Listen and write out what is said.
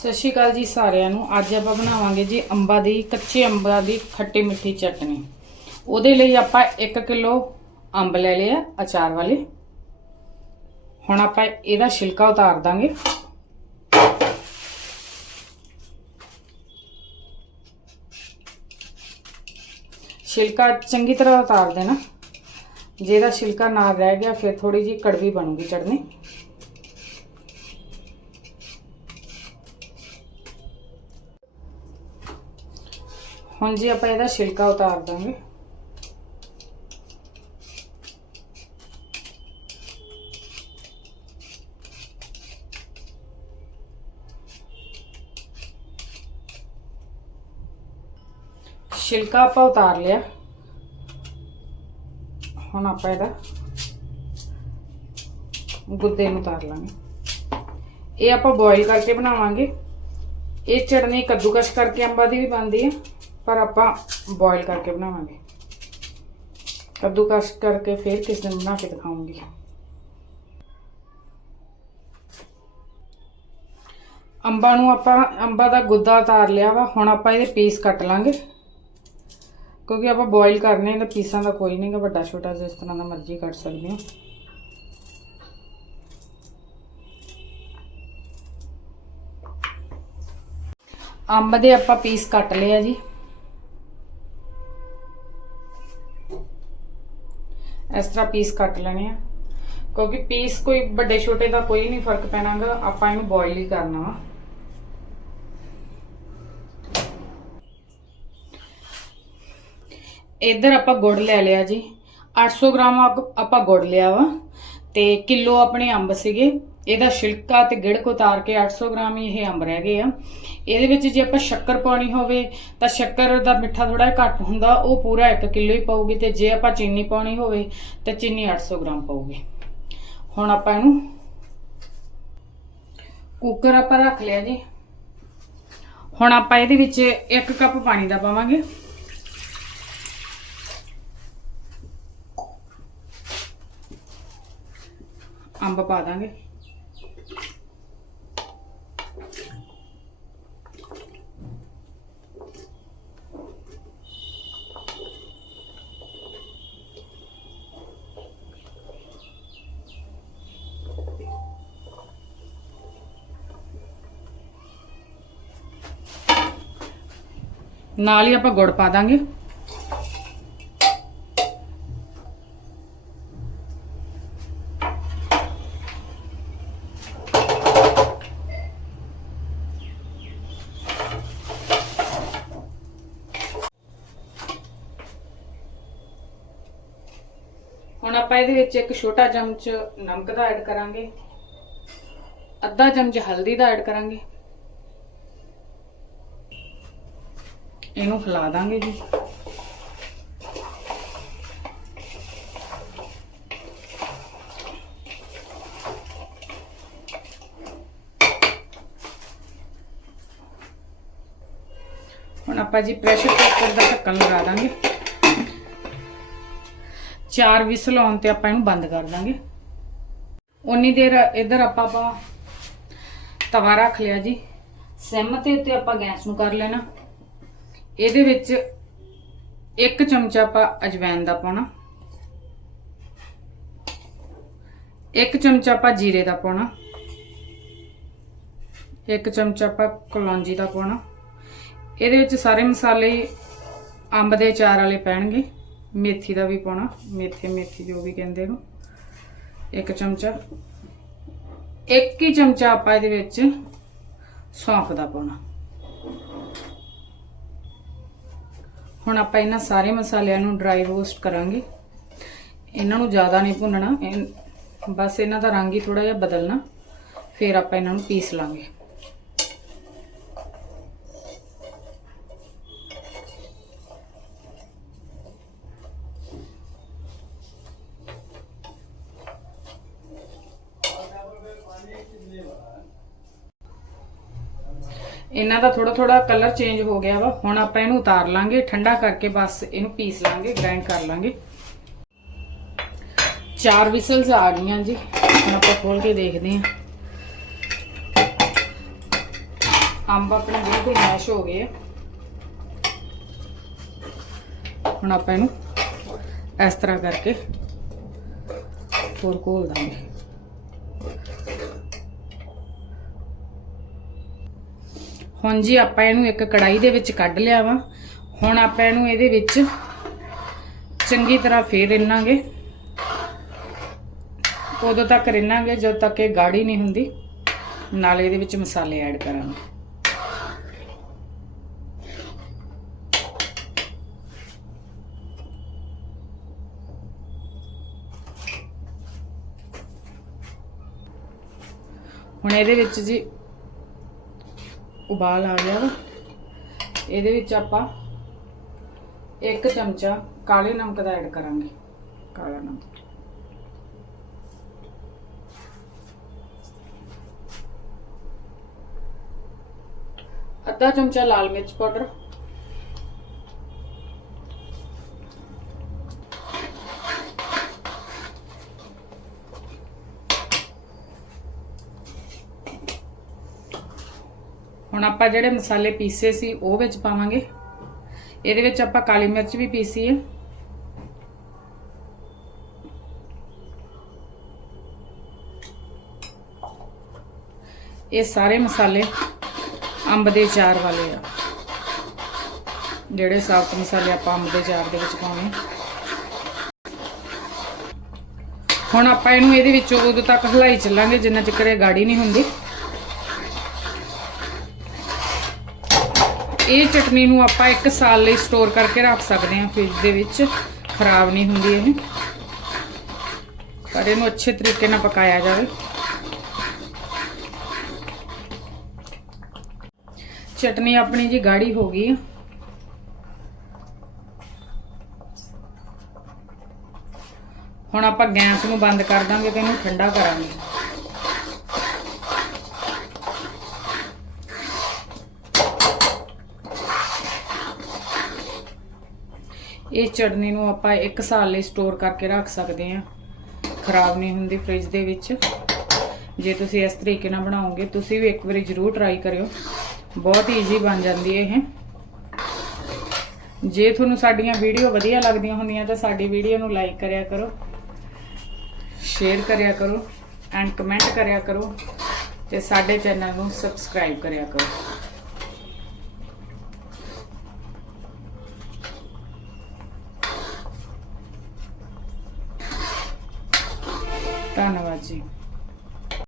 ਸਤਿ ਸ਼੍ਰੀ ਅਕਾਲ ਜੀ ਸਾਰਿਆਂ ਨੂੰ। ਅੱਜ ਆਪਾਂ ਬਣਾਵਾਂਗੇ ਜੀ ਅੰਬਾਂ ਦੀ, ਕੱਚੇ ਅੰਬਾਂ ਦੀ ਖੱਟੀ ਮਿੱਠੀ ਚਟਨੀ। ਉਹਦੇ ਲਈ ਆਪਾਂ 1 ਕਿਲੋ ਅੰਬ ਲੈ ਲਿਆ, ਅਚਾਰ ਵਾਲੇ। ਹੁਣ ਆਪਾਂ ਇਹਦਾ ਛਿਲਕਾ ਉਤਾਰ ਦਾਂਗੇ। ਛਿਲਕਾ ਚੰਗੀ ਤਰ੍ਹਾਂ ਉਤਾਰ ਦੇਣਾ। ਜੇ ਇਹਦਾ ਛਿਲਕਾ ਨਾ ਰਹਿ ਗਿਆ, ਫਿਰ ਥੋੜੀ ਜੀ ਕੜਵੀ ਬਣੂਗੀ ਚਟਨੀ। ਹੁਣ ਜੀ ਆਪਾਂ ਇਹਦਾ ਛਿਲਕਾ ਉਤਾਰ ਦਾਂਗੇ। ਛਿਲਕਾ ਆਪਾਂ ਉਤਾਰ ਲਿਆ। ਹੁਣ ਆਪਾਂ ਇਹਦਾ ਗੁੱਦੇ ਨੂੰ ਉਤਾਰ ਲਾਂਗੇ। ਇਹ ਆਪਾਂ ਬੋਇਲ ਕਰਕੇ ਬਣਾਵਾਂਗੇ। ਇਹ ਚਟਨੀ ਕੱਦੂਕਸ਼ ਕਰਕੇ ਅੰਬਾਂ ਦੀ ਵੀ ਬਣਦੀ ਹੈ ਪਰ ਆਪਾਂ ਬੋਇਲ ਕਰਕੇ ਬਣਾਵਾਂਗੇ। ਕੱਦੂਕਸ਼ ਕਰਕੇ ਫਿਰ ਕਿਸ ਦਿਨ ਬਣਾ ਕੇ ਦਿਖਾਉਂਗੀ। ਅੰਬਾਂ ਨੂੰ ਆਪਾਂ, ਅੰਬਾਂ ਦਾ ਗੁੱਦਾ ਉਤਾਰ ਲਿਆ ਵਾ, ਹੁਣ ਆਪਾਂ ਇਹਦੇ ਪੀਸ ਕੱਟ ਲਾਂਗੇ। ਕਿਉਂਕਿ ਆਪਾਂ ਬੋਇਲ ਕਰਨੇ ਤਾਂ ਪੀਸਾਂ ਦਾ ਕੋਈ ਨਹੀਂਗਾ ਵੱਡਾ ਛੋਟਾ ਜਿਸ ਤਰ੍ਹਾਂ ਦਾ ਮਰਜ਼ੀ ਕੱਟ ਸਕਦੇ ਹੋ। ਅੰਬ ਦੇ ਆਪਾਂ ਪੀਸ ਕੱਟ ਲਏ ਆ ਜੀ। ਇਸ ਤਰ੍ਹਾਂ ਪੀਸ ਕੱਟ ਲੈਣੇ ਆ। ਕਿਉਂਕਿ ਪੀਸ ਕੋਈ ਵੱਡੇ ਛੋਟੇ ਦਾ ਕੋਈ ਨਹੀਂ ਫ਼ਰਕ ਪੈਣਾਗਾ, ਆਪਾਂ ਇਹਨੂੰ ਬੋਇਲ ਹੀ ਕਰਨਾ ਵਾ। ਇੱਧਰ ਆਪਾਂ ਗੁੜ ਲੈ ਲਿਆ ਜੀ। 800 ਗ੍ਰਾਮ ਆਪ- ਆਪਾਂ ਗੁੜ ਲਿਆ ਵਾ। ਤੇ ਕਿਲੋ ਆਪਣੇ ਅੰਬ ਸੀਗੇ। ਇਹਦਾ ਛਿਲਕਾ ਤੇ ਗਿੜਕ ਉਤਾਰ ਕੇ 800 ਗ੍ਰਾਮ ਹੀ ਇਹ ਅੰਬ ਰਹਿ ਗਏ ਆ। ਇਹਦੇ ਵਿੱਚ ਜੇ ਆਪਾਂ ਸ਼ੱਕਰ ਪਾਉਣੀ ਹੋਵੇ, ਤਾਂ ਸ਼ੱਕਰ ਦਾ ਮਿੱਠਾ ਥੋੜਾ ਘੱਟ ਹੁੰਦਾ, ਉਹ ਪੂਰਾ 1 ਕਿਲੋ ਹੀ ਪਾਉਗੀ ਤੇ ਜੇ ਆਪਾਂ ਚੀਨੀ ਪਾਉਣੀ ਹੋਵੇ, ਤਾਂ ਚੀਨੀ 800 ਗ੍ਰਾਮ ਪਾਉਗੀ ਹੁਣ ਆਪਾਂ ਇਹਨੂੰ ਕੁੱਕਰ ਆਪਾਂ ਰੱਖ ਲਿਆ ਜੀ। ਹੁਣ ਆਪਾਂ ਇਹਦੇ ਵਿੱਚ 1 ਕੱਪ ਪਾਣੀ ਦਾ ਪਾਵਾਂਗੇ। ਅੰਬ ਪਾ ਦਾਂਗੇ। ਨਾਲ ਹੀ ਆਪਾਂ ਗੁੜ ਪਾ ਦਾਂਗੇ। ਹੁਣ ਆਪਾਂ ਇਹਦੇ ਵਿੱਚ ਇੱਕ ਛੋਟਾ ਚਮਚ ਨਮਕ ਦਾ ਐਡ ਕਰਾਂਗੇ। ਅੱਧਾ ਚਮਚ ਹਲਦੀ ਦਾ ਐਡ ਕਰਾਂਗੇ। ਇਹਨੂੰ ਹਿਲਾ ਦਾਂਗੇ ਜੀ। ਹੁਣ ਆਪਾਂ ਜੀ ਪ੍ਰੈਸ਼ਰ ਕੁੱਕਰ ਦਾ ਢੱਕਣ ਲਗਾ ਦਾਂਗੇ। ਚਾਰ ਵਿਸਲ ਆਉਣ ਤੇ ਆਪਾਂ ਇਹਨੂੰ ਬੰਦ ਕਰ ਦਾਂਗੇ। ਉਨੀ ਦੇਰ ਇੱਧਰ ਆਪਾਂ ਆਪਾਂ ਤਵਾ ਰੱਖ ਲਿਆ ਜੀ। ਸਿਮ ਤੇ ਉੱਤੇ ਆਪਾਂ ਗੈਸ ਨੂੰ ਕਰ ਲੈਣਾ। ਇਹਦੇ ਵਿੱਚ ਇੱਕ ਚਮਚਾ ਆਪਾਂ ਅਜਵਾਇਨ ਦਾ ਪਾਉਣਾ। ਇੱਕ ਚਮਚਾ ਆਪਾਂ ਜੀਰੇ ਦਾ ਪਾਉਣਾ। ਇੱਕ ਚਮਚਾ ਆਪਾਂ ਕਲੌਂਜੀ ਦਾ ਪਾਉਣਾ। ਇਹਦੇ ਵਿੱਚ ਸਾਰੇ ਮਸਾਲੇ ਅੰਬ ਦੇ ਅਚਾਰ ਵਾਲੇ ਪੈਣਗੇ। ਮੇਥੀ ਦਾ ਵੀ ਪਾਉਣਾ। ਮੇਥੇ, ਮੇਥੀ ਜੋ ਵੀ ਕਹਿੰਦੇ ਨੂੰ ਇੱਕ ਚਮਚਾ। ਇੱਕ ਹੀ ਚਮਚਾ ਆਪਾਂ ਇਹਦੇ ਵਿੱਚ ਸੌਂਫ ਦਾ ਪਾਉਣਾ। ਹੁਣ ਆਪਾਂ ਇਹਨਾਂ ਸਾਰੇ ਮਸਾਲਿਆਂ ਨੂੰ ਡਰਾਈ ਰੋਸਟ ਕਰਾਂਗੇ। ਇਹਨਾਂ ਨੂੰ ਜ਼ਿਆਦਾ ਨਹੀਂ ਭੁੰਨਣਾ, ਇਹ- ਬਸ ਇਹਨਾਂ ਦਾ ਰੰਗ ਹੀ ਥੋੜਾ ਜਿਹਾ ਬਦਲਣਾ। ਫਿਰ ਆਪਾਂ ਇਹਨਾਂ ਨੂੰ ਪੀਸ ਲਾਂਗੇ। ਇਹਨਾਂ ਦਾ ਥੋੜਾ ਥੋੜਾ ਕਲਰ ਚੇਂਜ ਹੋ ਗਿਆ ਵਾ। ਹੁਣ ਆਪਾਂ ਇਹਨੂੰ ਉਤਾਰ ਲਾਂਗੇ, ਠੰਡਾ ਕਰਕੇ ਬਸ ਇਹਨੂੰ ਪੀਸ ਲਾਂਗੇ ਗ੍ਰਾਈਂਡ ਕਰ ਲਾਂਗੇ। ਚਾਰ ਵਿਸਲਸ ਆ ਗਈਆਂ ਜੀ। ਹੁਣ ਆਪਾਂ ਖੋਲ ਕੇ ਦੇਖਦੇ ਹਾਂ। ਅੰਬ ਆਪਣੇ ਬਿਲਕੁਲ ਮੈਸ਼ ਹੋ ਗਏ ਆ। ਹੁਣ ਆਪਾਂ ਇਹਨੂੰ ਇਸ ਤਰ੍ਹਾਂ ਕਰਕੇ ਹੋਰ ਘੋਲ ਦਾਂਗੇ। ਹੁਣ ਜੀ ਆਪਾਂ ਇਹਨੂੰ ਇੱਕ ਕੜਾਈ ਦੇ ਵਿੱਚ ਕੱਢ ਲਿਆ ਵਾ। ਹੁਣ ਆਪਾਂ ਇਹਨੂੰ ਇਹਦੇ ਵਿੱਚ ਚੰਗੀ ਤਰ੍ਹਾਂ ਫੇਰ ਰਿੰਨਾਂਗੇ। ਉਦੋਂ ਤੱਕ ਰਿੰਨਾਂਗੇ, ਜਦ ਤੱਕ ਇਹ ਗਾੜੀ ਨਹੀਂ ਹੁੰਦੀ। ਨਾਲ ਇਹਦੇ ਵਿੱਚ ਮਸਾਲੇ ਐਡ ਕਰਾਂਗੇ। ਹੁਣ ਇਹਦੇ ਵਿੱਚ ਜੀ ਉਬਾਲ ਆ ਗਿਆ। ਇਹਦੇ ਵਿੱਚ ਆਪਾਂ ਇੱਕ ਚਮਚਾ ਕਾਲੇ ਨਮਕ ਦਾ ਐਡ ਕਰਾਂਗੇ। ਕਾਲਾ ਨਮਕ। ਅੱਧਾ ਚਮਚਾ ਲਾਲ ਮਿਰਚ ਪਾਊਡਰ। ਹੁਣ ਆਪਾਂ ਜਿਹੜੇ ਮਸਾਲੇ ਪੀਸੇ ਸੀ ਉਹ ਵਿੱਚ ਪਾਵਾਂਗੇ। ਇਹਦੇ ਵਿੱਚ ਆਪਾਂ ਕਾਲੀ ਮਿਰਚ ਵੀ ਪੀਸੀ ਹੈ। ਇਹ ਸਾਰੇ ਮਸਾਲੇ ਅੰਬ ਦੇ ਚਾਰ ਵਾਲੇ ਆ। ਜਿਹੜੇ ਸਾਬਤ ਮਸਾਲੇ ਆਪਾਂ ਅੰਬ ਦੇ ਚਾਰ ਦੇ ਵਿੱਚ ਪਾਉਣੇ। ਹੁਣ ਆਪਾਂ ਇਹਨੂੰ ਇਹਦੇ ਵਿੱਚੋਂ ਉਦੋਂ ਤੱਕ ਹਲਾਈ ਚੱਲਾਂਗੇ, ਜਿੰਨਾ ਚਿਰ ਇਹ ਗਾੜੀ ਨਹੀਂ ਹੁੰਦੀ। ਇਹ ਚਟਨੀ ਨੂੰ ਆਪਾਂ 1 ਸਾਲ ਲਈ ਸਟੋਰ ਕਰਕੇ ਰੱਖ ਸਕਦੇ ਹਾਂ ਫ੍ਰਿਜ ਦੇ ਵਿੱਚ। ਖਰਾਬ ਨਹੀਂ ਹੁੰਦੀ ਇਹ। ਪਰ ਇਹਨੂੰ ਅੱਛੇ ਤਰੀਕੇ ਨਾਲ ਪਕਾਇਆ ਜਾਵੇ। ਚਟਨੀ ਆਪਣੀ ਜੀ ਗਾੜੀ ਹੋ ਗਈ ਹੁਣ ਆਪਾਂ ਗੈਸ ਨੂੰ ਬੰਦ ਕਰ ਦਾਂਗੇ ਤੇ ਇਹਨੂੰ ਠੰਡਾ ਕਰਾਂਗੇ। ਇਹ ਚਟਨੀ ਨੂੰ ਆਪਾਂ 1 ਸਾਲ ਲਈ ਸਟੋਰ ਕਰਕੇ ਰੱਖ ਸਕਦੇ ਹਾਂ। ਖਰਾਬ ਨਹੀਂ ਹੁੰਦੀ ਫ੍ਰਿਜ ਦੇ ਵਿੱਚ। ਜੇ ਤੁਸੀਂ ਇਸ ਤਰੀਕੇ ਨਾਲ ਬਣਾਓਗੇ, ਤੁਸੀਂ ਵੀ ਇੱਕ ਵਾਰੀ ਜ਼ਰੂਰ ਟਰਾਈ ਕਰਿਓ। ਬਹੁਤ ਈਜ਼ੀ ਬਣ ਜਾਂਦੀ ਹੈ ਇਹ। ਜੇ ਤੁਹਾਨੂੰ ਸਾਡੀਆਂ ਵੀਡੀਓ ਵਧੀਆ ਲੱਗਦੀਆਂ ਹੁੰਦੀਆਂ, ਤਾਂ ਸਾਡੀ ਵੀਡੀਓ ਨੂੰ ਲਾਈਕ ਕਰਿਆ ਕਰੋ। ਸ਼ੇਅਰ ਕਰਿਆ ਕਰੋ ਐਂਡ ਕਮੈਂਟ ਕਰਿਆ ਕਰੋ। ਤੇ ਸਾਡੇ ਚੈਨਲ ਨੂੰ ਸਬਸਕ੍ਰਾਈਬ ਕਰਿਆ ਕਰੋ।